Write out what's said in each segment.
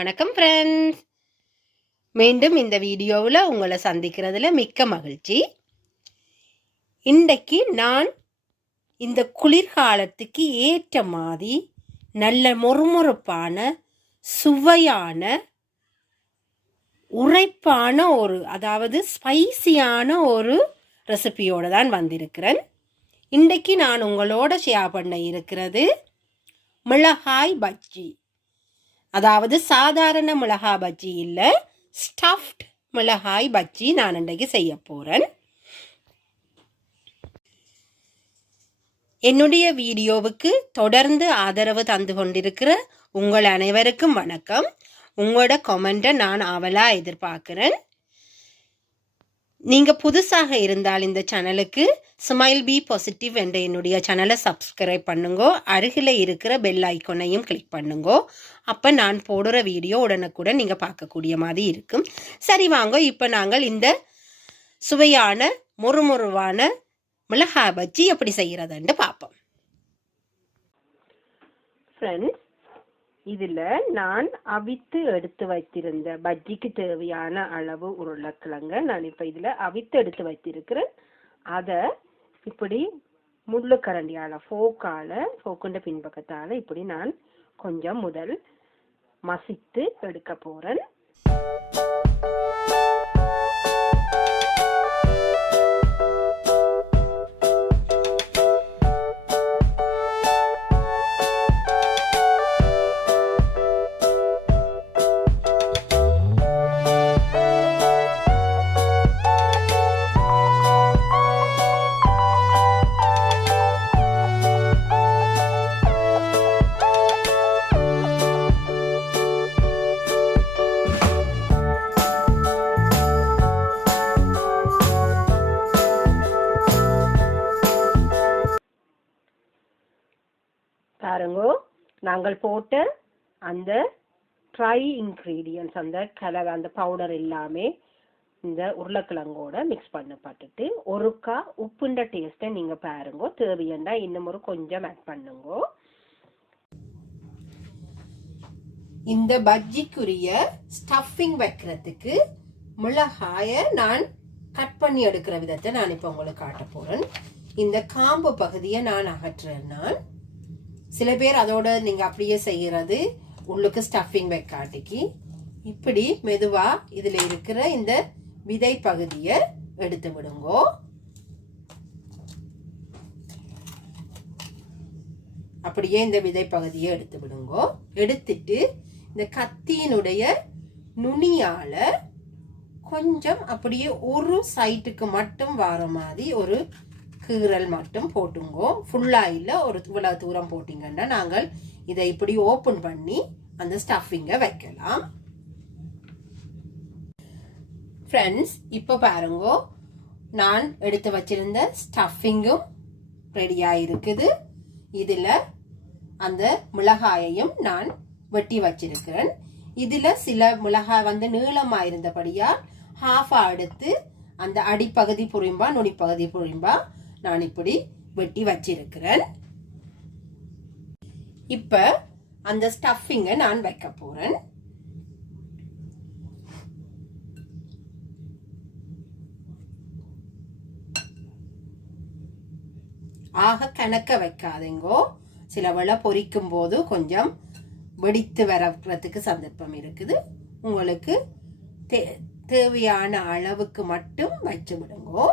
வணக்கம் ஃப்ரெண்ட்ஸ், மீண்டும் இந்த வீடியோவில் உங்களை சந்திக்கிறதுல மிக்க மகிழ்ச்சி. இன்றைக்கு நான் இந்த குளிர்காலத்துக்கு ஏற்ற மாதிரி நல்ல மொறுமொறுப்பான சுவையான உரைப்பான அதாவது ஸ்பைசியான ஒரு ரெசிபியோடு தான் வந்திருக்கிறேன். இன்றைக்கு நான் உங்களோட ஷேர் பண்ண இருக்கிறது மிளகாய் பஜ்ஜி. அதாவது சாதாரண மிளகாய் பஜ்ஜி இல்லை, ஸ்டஃப்ட் மிளகாய் பஜ்ஜி நான் இன்றைக்கு செய்ய போகிறேன். என்னுடைய வீடியோவுக்கு தொடர்ந்து ஆதரவு தந்து கொண்டிருக்கிற உங்கள் அனைவருக்கும் வணக்கம். உங்களோட கமெண்ட்டை நான் ஆவலாக எதிர்பார்க்குறேன். நீங்கள் புதுசாக இருந்தால் இந்த சேனலுக்கு ஸ்மைல் பி பாசிட்டிவ் என்ற என்னுடைய சேனலை சப்ஸ்கிரைப் பண்ணுங்கோ. அருகில் இருக்கிற பெல் ஐக்கோனையும் கிளிக் பண்ணுங்கோ. அப்போ நான் போடுற வீடியோ உடனுக்குடன் நீங்கள் பார்க்கக்கூடிய மாதிரி இருக்கும். சரி வாங்க, இப்போ நாங்கள் இந்த சுவையான மொறுமொறுவான மிளகாய் பஜ்ஜி எப்படி செய்கிறதுன்னு பார்ப்போம். ஃப்ரெண்ட்ஸ், இதில் நான் அவித்து எடுத்து வைத்திருந்த பஜ்ஜிக்கு தேவையான அளவு உருளைக்கிழங்க நான் இப்போ இதில் அவித்து எடுத்து வைத்திருக்கிறேன். அதை இப்படி முள்ளு கரண்டியால் ஃபோக்குண்ட பின்பக்கத்தால் இப்படி நான் கொஞ்சம் முதல் மசித்து எடுக்க போகிறேன். பாருங்க, நாங்கள் போட்ட அந்த ட்ரை இன்க்ரீடியன்ஸ், அந்த பவுடர் எல்லாமே இந்த உருளைக்கிழங்கோட மிக்ஸ் பண்ணப்பட்டுட்டு ஒருக்கா உப்புண்ட டேஸ்ட்டை நீங்கள் பாருங்க. தேவையண்டா இன்னும் கொஞ்சம் ஆட் பண்ணுங்க. இந்த பஜ்ஜிக்குரிய ஸ்டஃபிங் வைக்கிறதுக்கு மிளகாயை நான் கட் பண்ணி எடுக்கிற விதத்தை நான் இப்போ உங்களுக்கு காட்ட போகிறேன். இந்த காம்பு பகுதியை நான் அகற்றுறேன். நான் சில பேர் அதோட நீங்கள் அப்படியே செய்கிறது உள்ளுக்கு ஸ்டஃபிங் வைக்காட்டிக்கு இப்படி மெதுவாக இதில் இருக்கிற இந்த விதை பகுதியை எடுத்து விடுங்கோ. அப்படியே இந்த விதை பகுதியை எடுத்து விடுங்கோ. எடுத்துட்டு இந்த கத்தியினுடைய நுனியால கொஞ்சம் அப்படியே ஒரு சைட்டுக்கு மட்டும் வர மாதிரி ஒரு கீரல் மட்டும் போட்டுங்கோ. ஃபுல்லாக இல்லை, ஒரு இவ்வளவு தூரம் போட்டிங்கன்னா நாங்கள் இதை இப்படி ஓப்பன் பண்ணி அந்த ஸ்டஃபிங்கை வைக்கலாம். ஃப்ரெண்ட்ஸ், இப்போ பாருங்கோ, நான் எடுத்து வச்சிருந்த ஸ்டஃபிங்கும் ரெடியாக இருக்குது. இதில் அந்த மிளகாயையும் நான் வெட்டி வச்சிருக்கிறேன். இதில் சில மிளகாய் நீளமாக இருந்தபடியால் ஹாஃபாக எடுத்து அந்த அடிப்பகுதி புரிம்பா நுனிப்பகுதி புரிம்பா நான் இப்படி வெட்டி வச்சிருக்கிறேன். இப்ப அந்த ஸ்டஃபிங்கை நான் வைக்க போறேன். ஆக கணக்க வைக்காதீங்கோ. சில வேளை பொரிக்கும் போது கொஞ்சம் வெடித்து வரதுக்கு சந்தர்ப்பம் இருக்குது. உங்களுக்கு தேவையான அளவுக்கு மட்டும் வச்சு விடுங்கோ.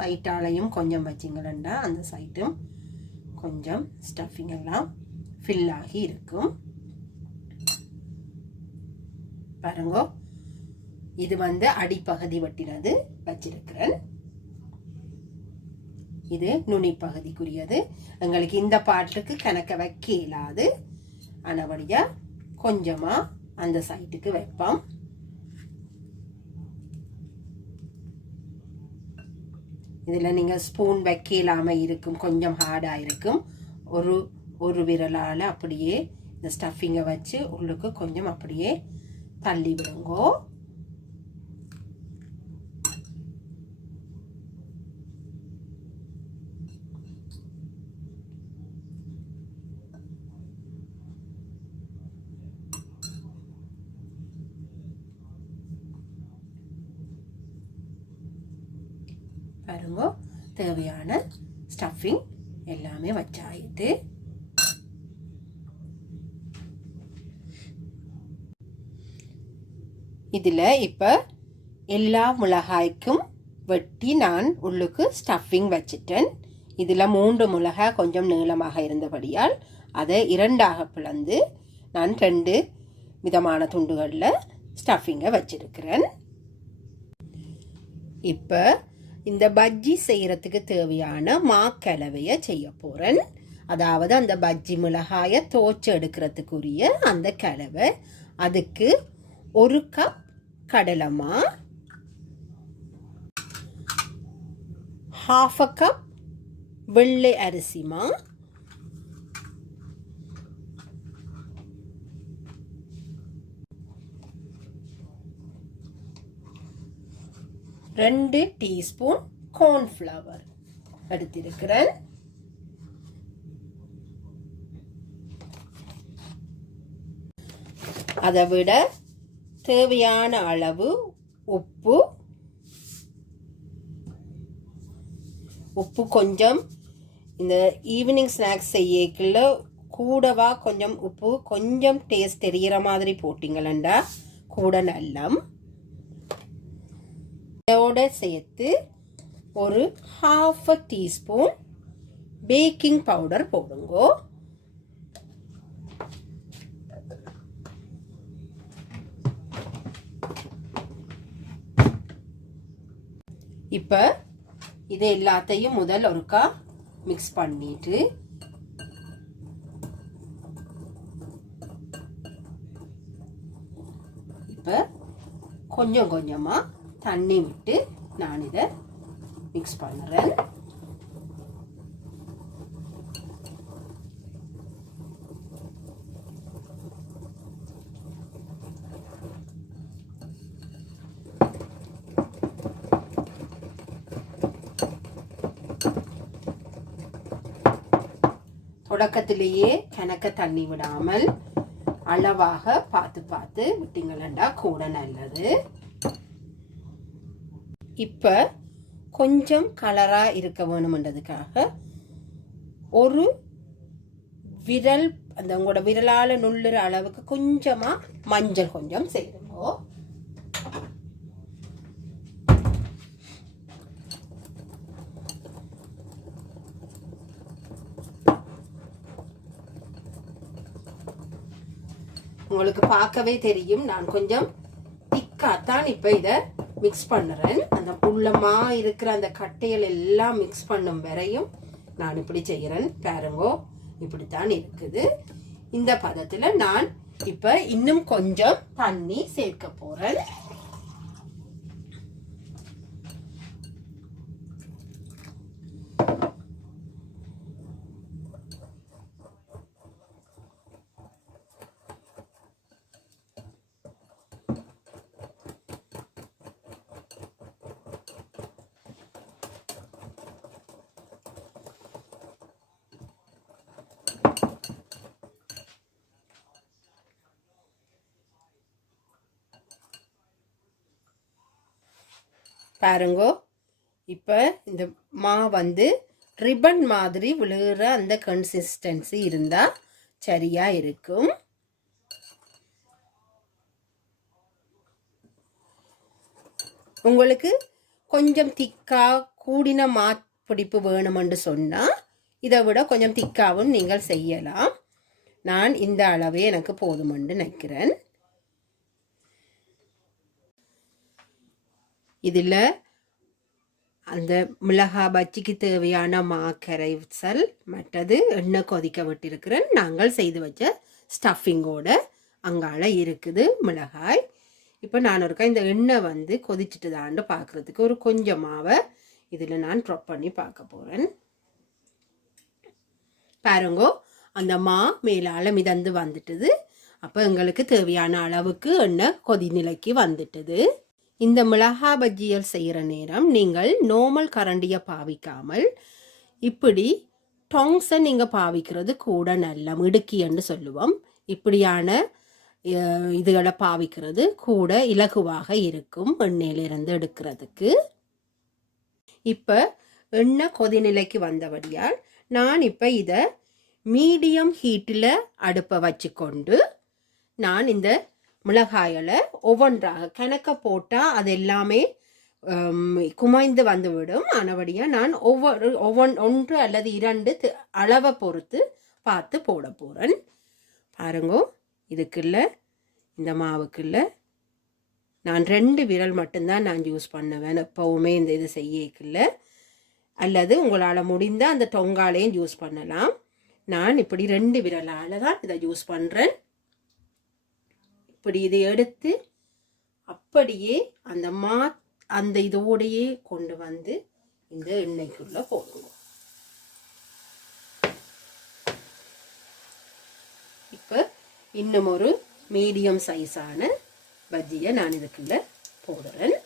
சைட்டாலையும் கொஞ்சம் வச்சிங்களா அந்த சைட்டும் கொஞ்சம் ஸ்டஃபிங் எல்லாம் ஃபில் ஆகி இருக்கும். பாருங்க, இது அடிப்பகுதி வெட்டினது வச்சிருக்கிறேன். இது நுனி பகுதிக்குரியது. எங்களுக்கு இந்த பாட்டுக்கு கணக்க வைக்க இயலாது. ஆனபடியா கொஞ்சமா அந்த சைட்டுக்கு வைப்போம். இதில் நீங்கள் ஸ்பூன் வைக்க இல்லாமல் இருக்கும், கொஞ்சம் ஹார்டாக இருக்கும். ஒரு விரலால் அப்படியே இந்த ஸ்டஃபிங்கை வச்சு உள்ளுக்கு கொஞ்சம் அப்படியே தள்ளி விடுங்கோ. பாருங்க, தேவையான ஸ்டஃபிங் எல்லாமே வச்சாயிட்டு இதில் இப்போ எல்லா மிளகாய்க்கும் வெட்டி நான் உள்ளுக்கு ஸ்டஃபிங் வச்சிட்டேன். இதில் 3 மிளகாய் கொஞ்சம் நீளமாக இருந்தபடியால் அதை 2ஆக பிளந்து நான் 2 விதமான துண்டுகளில் ஸ்டஃபிங்கை வச்சிருக்கிறேன். இப்போ இந்த பஜ்ஜி செய்கிறதுக்கு தேவையான மாக்கலவையை செய்ய போகிறேன். அதாவது அந்த பஜ்ஜி மிளகாயை தோச்சு எடுக்கிறதுக்குரிய அந்த கலவை. அதுக்கு 1 கப் கடலைமா, 1/2 கப் வெள்ளை அரிசிமா, 2 டீஸ்பூன் கார்ன்ஃப்ளவர் எடுத்திருக்கிறேன். அதை விட தேவையான அளவு உப்பு கொஞ்சம் இந்த ஈவினிங் ஸ்நாக்ஸ் செய்யக்குள்ள கூடவா கொஞ்சம் உப்பு கொஞ்சம் டேஸ்ட் தெரிகிற மாதிரி போட்டிங்களா கூட நல்லம். இதோட சேர்த்து ஒரு 1/2 டீஸ்பூன் பேக்கிங் பவுடர் போடுங்கோ. இப்போ இது எல்லாத்தையும் முதல் ஒருக்கா மிக்ஸ் பண்ணிட்டு இப்போ கொஞ்சம் கொஞ்சமாக தண்ணி விட்டு நான் இதை மிக்ஸ் பண்ணுறேன். தொடக்கத்திலேயே கணக்க தண்ணி விடாமல் அளவாக பார்த்து விட்டீங்களா கூட நல்லது. இப்போ கொஞ்சம் கலராக இருக்க வேணுமென்றதுக்காக ஒரு விரல் அந்த உங்களோட விரலால் நுள்ளுற அளவுக்கு கொஞ்சமாக மஞ்சள் கொஞ்சம் சேருங்கோ. உங்களுக்கு பார்க்கவே தெரியும் நான் கொஞ்சம் திக்காத்தான் இப்போ இதை மிக்ஸ் பண்ணுறேன். அந்த புள்ளமா இருக்கிற அந்த கட்டைகள் எல்லாம் மிக்ஸ் பண்ணும் வரையும் நான் இப்படி செய்கிறேன். பாருங்கோ, இப்படித்தான் இருக்குது. இந்த பதத்தில் நான் இப்போ இன்னும் கொஞ்சம் தண்ணி சேர்க்க போகிறேன். பாருங்கோ, இப்போ இந்த மா வந்து ரிப்பன் மாதிரி விழுகிற அந்த கன்சிஸ்டன்சி இருந்தால் சரியாக இருக்கும். உங்களுக்கு கொஞ்சம் திக்காக கூடின மாப்பிடிப்பு வேணுமென்று சொன்னால் இதை விட கொஞ்சம் திக்காகவும் நீங்கள் செய்யலாம். நான் இந்த அளவே எனக்கு போதுமென்று நினைக்கிறேன். இதில் அந்த மிளகாய் பஜ்ஜிக்கு தேவையான மாக்கரைசல் மற்றது எண்ணெய் கொதிக்க விட்டிருக்கிறேன். நாங்கள் செய்து வச்ச ஸ்டஃபிங்கோட அங்கால இருக்குது மிளகாய். இப்போ நான் ஒருக்கா இந்த எண்ணெய் வந்து கொதிச்சுட்டு தாண்டு பார்க்குறதுக்கு ஒரு கொஞ்சமாவை இதில் நான் ட்ராப் பண்ணி பார்க்க போகிறேன். பாருங்கோ, அந்த மா மேலால் மிதந்து வந்துட்டுது. அப்போ எங்களுக்கு தேவையான அளவுக்கு எண்ணெய் கொதிநிலைக்கு வந்துட்டுது. இந்த மிளகாய் பஜ்ஜியல் செய்கிற நேரம் நீங்கள் நார்மல் கரண்டியை பாவிக்காமல் இப்படி டொங்ஸை நீங்கள் பாவிக்கிறது கூட நல்ல இடுக்கின்னு சொல்லுவோம். இப்படியான இதுகளை பாவிக்கிறது கூட இலகுவாக இருக்கும் எண்ணெயிலிருந்து எடுக்கிறதுக்கு. இப்போ எண்ணெய் கொதிநிலைக்கு வந்தபடியால் நான் இப்போ இதை மீடியம் ஹீட்டில் அடுப்பை வச்சுக்கொண்டு நான் இந்த மிளகாயில் ஒவ்வொன்றாக கணக்க போட்டால் அது எல்லாமே குமைந்து வந்துவிடும். ஆனபடியாக நான் ஒன்று அல்லது 2 அளவை பொறுத்து பார்த்து போட போகிறேன். பாருங்கோ, இதுக்குள்ள இந்த மாவுக்குள்ள நான் 2 விரல் மட்டும்தான் நான் யூஸ் பண்ணுவேன் எப்போவுமே இந்த இது செய்யக்குள்ள. அல்லது உங்களால் முடிந்த அந்த டொங்காலையும் யூஸ் பண்ணலாம். நான் இப்படி 2 விரலால் தான் இதை யூஸ் பண்ணுறேன். இப்படி இதை எடுத்து அப்படியே அந்த இதோடையே கொண்டு வந்து இந்த எண்ணெய்க்குள்ள போடுவோம். இப்போ இன்னும் ஒரு மீடியம் சைஸான பஜ்ஜியை நான் இதுக்குள்ள போடுறேன்.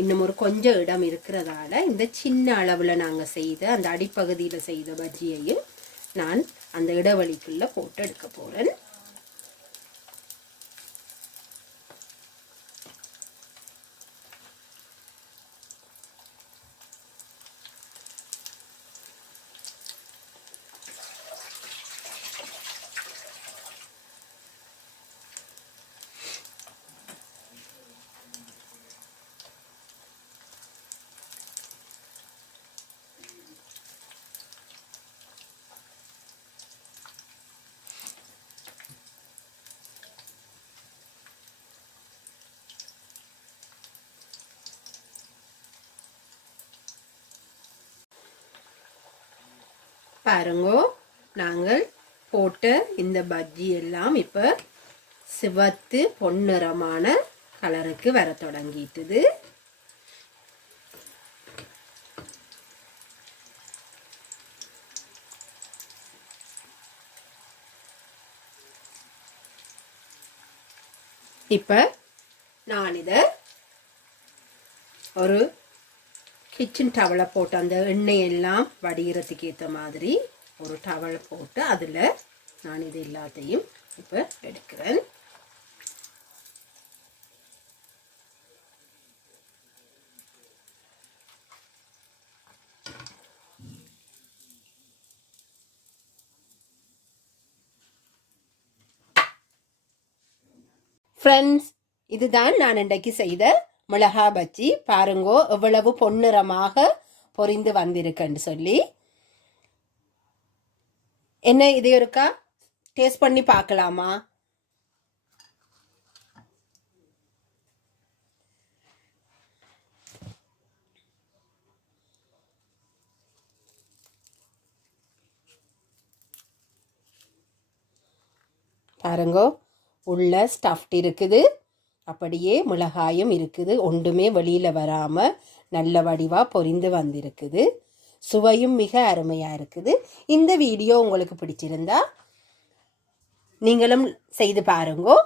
இன்னும் ஒரு கொஞ்சம் இடம் இருக்கிறதால இந்த சின்ன அளவில் நாங்கள் செய்த அந்த அடிப்பகுதியில் செய்த பஜ்ஜியையும் நான் அந்த இடைவெளிக்குள்ளே போட்டு எடுக்க போகிறேன். பாருங்கோ, நாங்கள் போட்ட இந்த பஜ்ஜி எல்லாம் இப்போ சிவத்து பொன்னிறமான கலருக்கு வர தொடங்கிட்டுது. இப்போ நான் இதை ஒரு கிச்சன் டவலை போட்டு அந்த எண்ணெயெல்லாம் வடிகிறதுக்கு ஏற்ற மாதிரி ஒரு டவலை போட்டு அதில் நான் இது எல்லாத்தையும் இப்போ எடுக்கிறேன். ஃப்ரெண்ட்ஸ், இதுதான் நான் இன்றைக்கு செய்த மிளகாய் பஜ்ஜி. பாருங்கோ எவ்வளவு பொன்னிறமாக பொரிந்து வந்திருக்குன்னு சொல்லி. என்ன இது இருக்கா டேஸ்ட் பண்ணி பார்க்கலாமா? பாருங்கோ, உள்ள ஸ்டஃப்ட் இருக்குது, அப்படியே மிளகாயும் இருக்குது, ஒன்றுமே வெளியில் வராமல் நல்ல வடிவாக பொரிந்து வந்திருக்குது. சுவையும் மிக அருமையாக இருக்குது. இந்த வீடியோ உங்களுக்கு பிடிச்சிருந்தா நீங்களும் செய்து பாருங்கோ.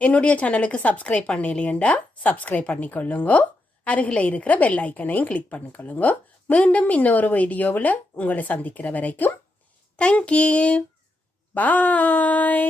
என்னுடைய சேனலுக்கு சப்ஸ்கிரைப் பண்ணலையேண்டா சப்ஸ்கிரைப் பண்ணிக்கொள்ளுங்கோ. அருகில் இருக்கிற பெல் ஐக்கனையும் கிளிக் பண்ணிக்கொள்ளுங்கோ. மீண்டும் இன்னொரு வீடியோவில் உங்களை சந்திக்கிற வரைக்கும் தேங்க்யூ, பாய்.